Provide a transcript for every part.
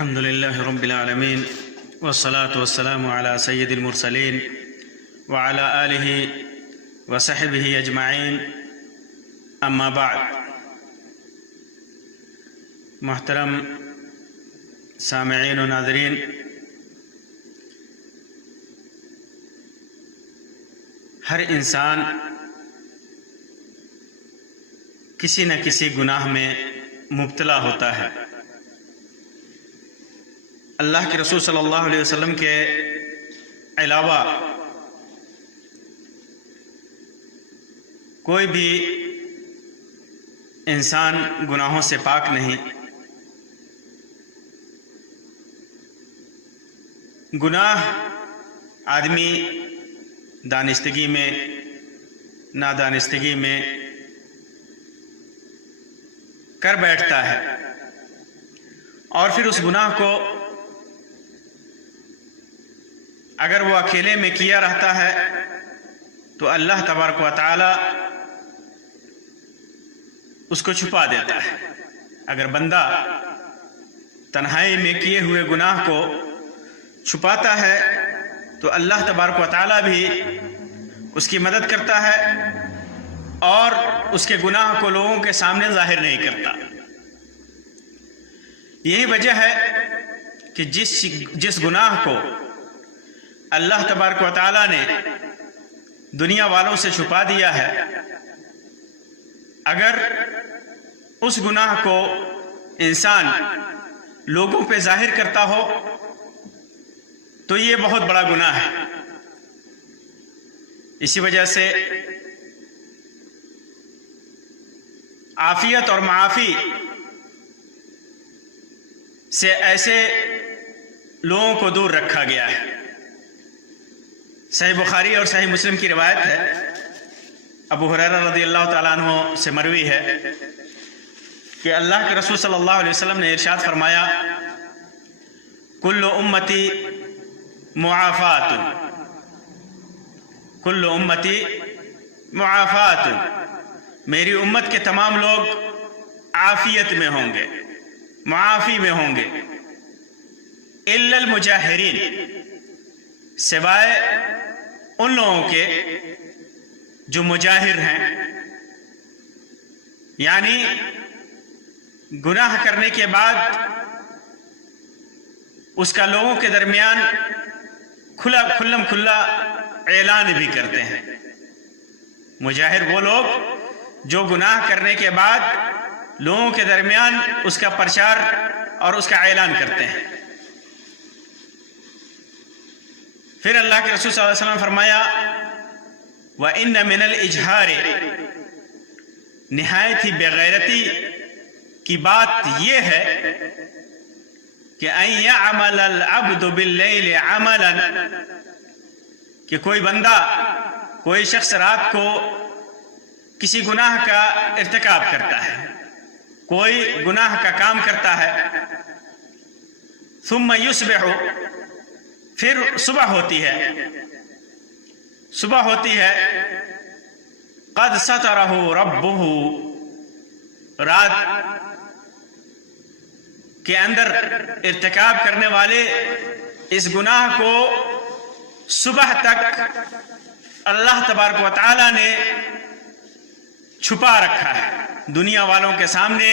الحمد لله رب العالمين والصلاة والسلام على سيد المرسلين وعلى آله وصحبه أجمعين أما بعد. محترم سامعین و ناظرین، ہر انسان کسی نہ کسی گناہ میں مبتلا ہوتا ہے. اللہ کے رسول صلی اللہ علیہ وسلم کے علاوہ کوئی بھی انسان گناہوں سے پاک نہیں. گناہ آدمی دانستگی میں، نادانستگی میں کر بیٹھتا ہے، اور پھر اس گناہ کو اگر وہ اکیلے میں کیا رہتا ہے تو اللہ تبارک و تعالی اس کو چھپا دیتا ہے. اگر بندہ تنہائی میں کیے ہوئے گناہ کو چھپاتا ہے تو اللہ تبارک و تعالی بھی اس کی مدد کرتا ہے اور اس کے گناہ کو لوگوں کے سامنے ظاہر نہیں کرتا. یہی وجہ ہے کہ جس گناہ کو اللہ تبارک و تعالی نے دنیا والوں سے چھپا دیا ہے، اگر اس گناہ کو انسان لوگوں پہ ظاہر کرتا ہو تو یہ بہت بڑا گناہ ہے. اسی وجہ سے عافیت اور معافی سے ایسے لوگوں کو دور رکھا گیا ہے. صحیح بخاری اور صحیح مسلم کی روایت ہے، ابو ہریرہ رضی اللہ تعالیٰ عنہ سے مروی ہے کہ اللہ کے رسول صلی اللہ علیہ وسلم نے ارشاد فرمایا، کل امتی معافات، کل امتی معافات، میری امت کے تمام لوگ عافیت میں ہوں گے، معافی میں ہوں گے، الا المجاہرین، سوائے ان لوگوں کے جو مجاہر ہیں، یعنی گناہ کرنے کے بعد اس کا لوگوں کے درمیان کھلم کھلا اعلان بھی کرتے ہیں. مجاہر وہ لوگ جو گناہ کرنے کے بعد لوگوں کے درمیان اس کا پرچار اور اس کا اعلان کرتے ہیں. پھر اللہ کے رسول صلی اللہ علیہ وسلم نے فرمایا، وَإِنَّ مِنَ الْإِجْهَارِ، نہایت ہی بےغیرتی کی بات یہ ہے کہ أَن يَعْمَلَ الْعَبْدُ بِاللَّيْلِ عَمَلًا، کہ کوئی بندہ، کوئی شخص رات کو کسی گناہ کا ارتکاب کرتا ہے، کوئی گناہ کا کام کرتا ہے، ثم يصبح، پھر صبح ہوتی ہے، قد سترہ ربہ، رات کے اندر ارتکاب کرنے والے اس گناہ کو صبح تک اللہ تبارک و تعالی نے چھپا رکھا ہے، دنیا والوں کے سامنے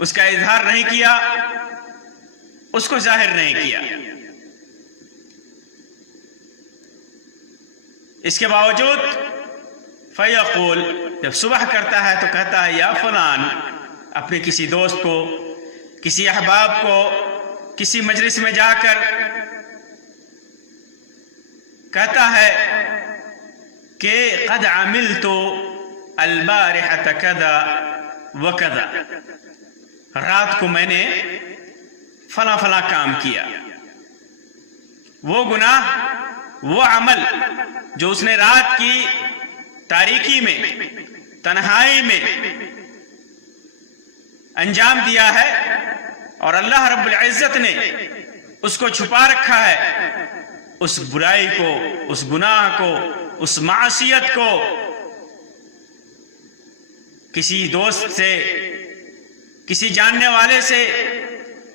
اس کا اظہار نہیں کیا، اس کو ظاہر نہیں کیا. اس کے باوجود فیقول، جب صبح کرتا ہے تو کہتا ہے، یا فلان، اپنے کسی دوست کو، کسی احباب کو کسی مجلس میں جا کر کہتا ہے کہ قد عملت البارحة کذا وکذا، رات کو میں نے فلاں فلاں کام کیا. وہ گناہ، وہ عمل جو اس نے رات کی تاریکی میں، تنہائی میں انجام دیا ہے اور اللہ رب العزت نے اس کو چھپا رکھا ہے، اس برائی کو، اس گناہ کو، اس معصیت کو کسی دوست سے، کسی جاننے والے سے،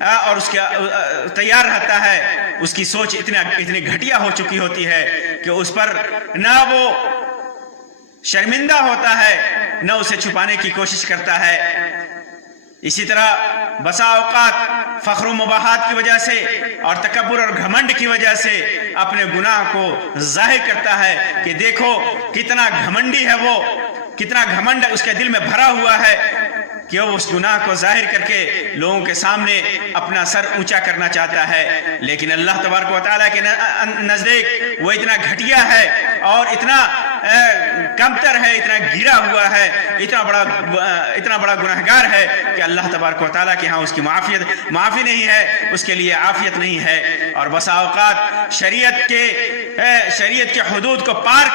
اور اس کا تیار رہتا ہے، اس کی سوچ اتنی گھٹیا ہو چکی ہوتی ہے کہ اس پر نہ وہ شرمندہ ہوتا ہے نہ اسے چھپانے کی کوشش کرتا ہے۔ اسی طرح بسا اوقات فخر و مباحات کی وجہ سے اور تکبر اور گھمنڈ کی وجہ سے اپنے گناہ کو ظاہر کرتا ہے کہ دیکھو کتنا گھمنڈی ہے وہ، کتنا گھمنڈ اس کے دل میں بھرا ہوا ہے کہ وہ اس گناہ کو ظاہر کر کے لوگوں کے سامنے اپنا سر اونچا کرنا چاہتا ہے۔ لیکن اللہ تبارک و تعالیٰ کے نزدیک وہ اتنا گھٹیا ہے اور اتنا کمتر ہے، اتنا گرا ہوا ہے، اتنا بڑا گناہگار ہے کہ اللہ تبارک و تعالیٰ کے ہاں اس کی معافی نہیں ہے، اس کے لیے عافیت نہیں ہے۔ اور بسا اوقات شریعت کے حدود کو پار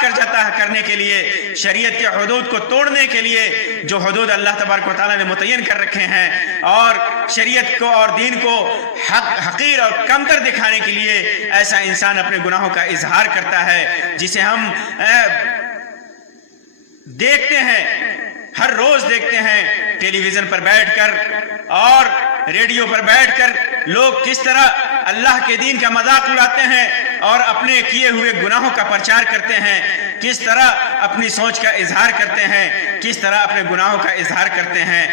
کرنے کے لیے، شریعت کے حدود کو توڑنے کے لیے جو حدود اللہ تبارک و تعالیٰ نے متعین کر رکھے ہیں اور شریعت کو اور دین کو حقیر اور کمتر دکھانے کے لیے ایسا انسان اپنے گناہوں کا اظہار کرتا ہے، جسے ہم دیکھتے ہیں، ہر روز دیکھتے ہیں ٹیلی ویژن پر بیٹھ کر اور ریڈیو پر بیٹھ کر لوگ کس طرح اللہ کے دین کا مذاق اڑاتے ہیں اور اپنے کیے ہوئے گناہوں کا پرچار کرتے ہیں، کس طرح اپنی سوچ کا اظہار کرتے ہیں، کس طرح اپنے گناہوں کا اظہار کرتے ہیں۔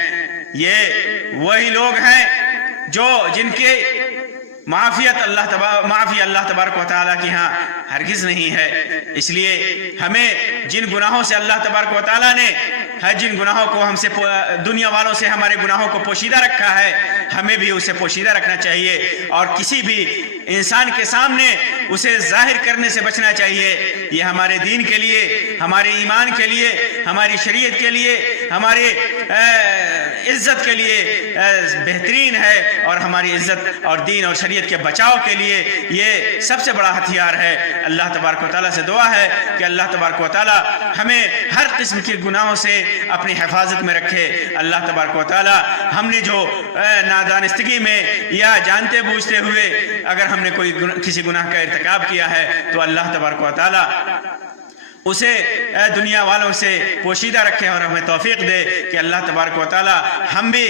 یہ وہی لوگ ہیں جن کے معافی اللہ تبارک و تعالیٰ کی ہاں ہرگز نہیں ہے۔ اس لیے ہمیں جن گناہوں سے اللہ تبارک و تعالیٰ نے جن گناہوں کو ہم سے دنیا والوں سے ہمارے گناہوں کو پوشیدہ رکھا ہے، ہمیں بھی اسے پوشیدہ رکھنا چاہیے اور کسی بھی انسان کے سامنے اسے ظاہر کرنے سے بچنا چاہیے۔ یہ ہمارے دین کے لیے، ہمارے ایمان کے لیے، ہماری شریعت کے لیے، ہمارے عزت کے لیے بہترین ہے اور ہماری عزت اور دین اور شریعت کے بچاؤ کے لیے یہ سب سے بڑا ہتھیار ہے۔ اللہ تبارک و تعالیٰ سے دعا ہے کہ اللہ تبارک و تعالیٰ ہمیں ہر قسم کے گناہوں سے اپنی حفاظت میں رکھے۔ اللہ تبارک و تعالیٰ ہم نے جو نادانستگی میں یا جانتے بوجھتے ہوئے اگر ہم نے کسی گناہ کا ارتکاب کیا ہے تو اللہ تبارک و تعالیٰ اسے دنیا والوں سے پوشیدہ رکھے اور ہمیں توفیق دے کہ اللہ تبارک و تعالیٰ ہم بھی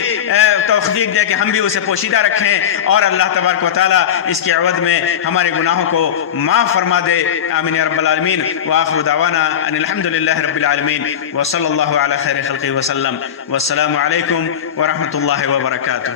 توفیق دے کہ ہم بھی اسے پوشیدہ رکھیں اور اللہ تبارک و تعالیٰ اس کے عوض میں ہمارے گناہوں کو معاف فرما دے۔ آمین یا رب العالمین۔ وآخر دعوانا ان الحمد للہ رب العالمین وصلی اللہ علی خیر خلقہ وسلم۔ والسلام علیکم ورحمۃ اللہ وبرکاتہ۔